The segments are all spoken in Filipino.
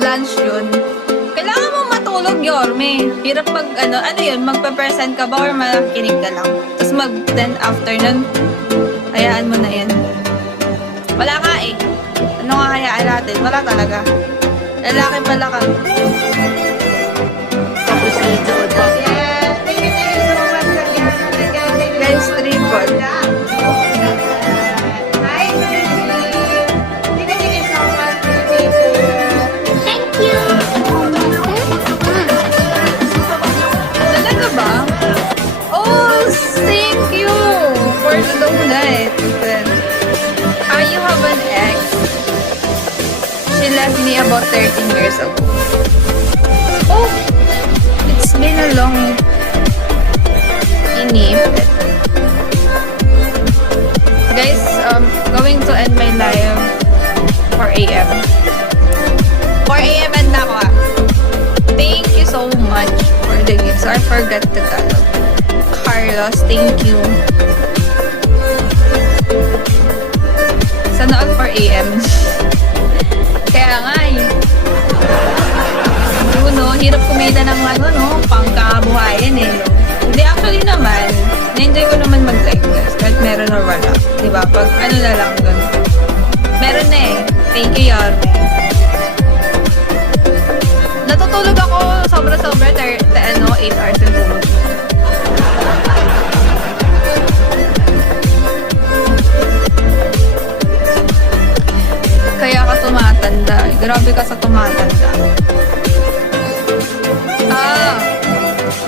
lunch yun. Kailangan mo matulog, Yorme. Hirap mag, ano yun, magpa-present ka ba or makikinig ka lang? Tapos then after nun, hayaan mo na yan. Wala ka eh. Ano nga hayaan natin? Wala talaga. Lalaki pala ka. Tapos dito. Guys, triple. Talaga ba? Oh, thank you for the donut. You have an ex. She left me about 13 years ago. Oh, it's been a long inip. Guys, going to end my live 4 a.m. 4 a.m. and na ako ah. Thank you so much for the gifts. I forgot to tell Carlos, thank you. Sana all 4 a.m. Kaya nga eh. Hirap kumita ng pangkabuhayan eh. No? Hindi, actually naman, na-enjoy ko naman mag-live guys. Kahit meron or wala. Diba? Pag ano na lang dun. Meron na eh. Thank you, Yorme. Natutulog ako sobra-sobra. 8 hours in tulog. Kaya ka tumatanda. Grabe ka sa tumatanda.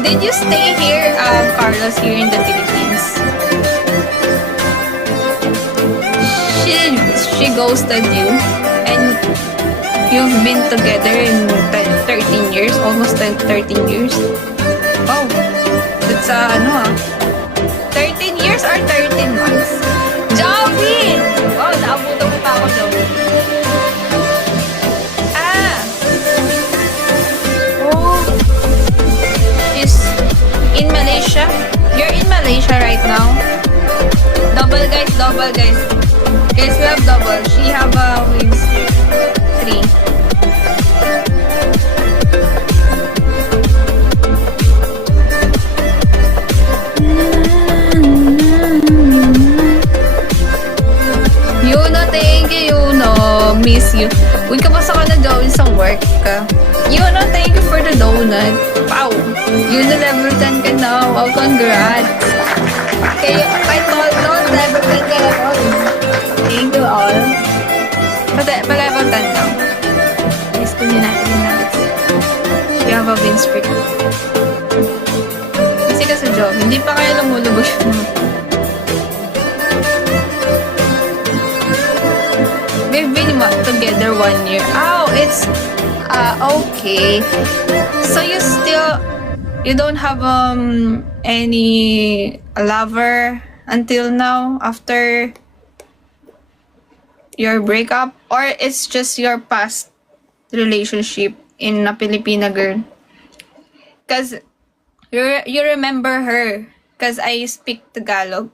Did you stay here, Carlos, here in the Philippines? She ghosted you, and you've been together in 13 years, almost 13 years. Oh, that's 13 years or 13 months? Joby! Oh, naabutan mo pa ako daw. In Malaysia? You're in Malaysia right now? Double guys. Guys, we have double. She have wings 3. Yuno, thank you, Yuno. Miss you. Uy, kamusta ka na, Joey, sa work ka? Yuno, thank you for the donut. Wow! Yuno, level 10 ka na. Wow, congrats! Kay Tolton, level 10 ka na. Thank you all. Pa-level 10 lang. Yes, kunin natin yung nuts. We have a win streak. Kasi ka sa job, hindi pa kaya lumulubos yun. We've been together 1 year. Oh, it's okay. So you don't have any lover until now after your breakup, or it's just your past relationship in a Filipina girl? Cause you remember her, cause I speak Tagalog.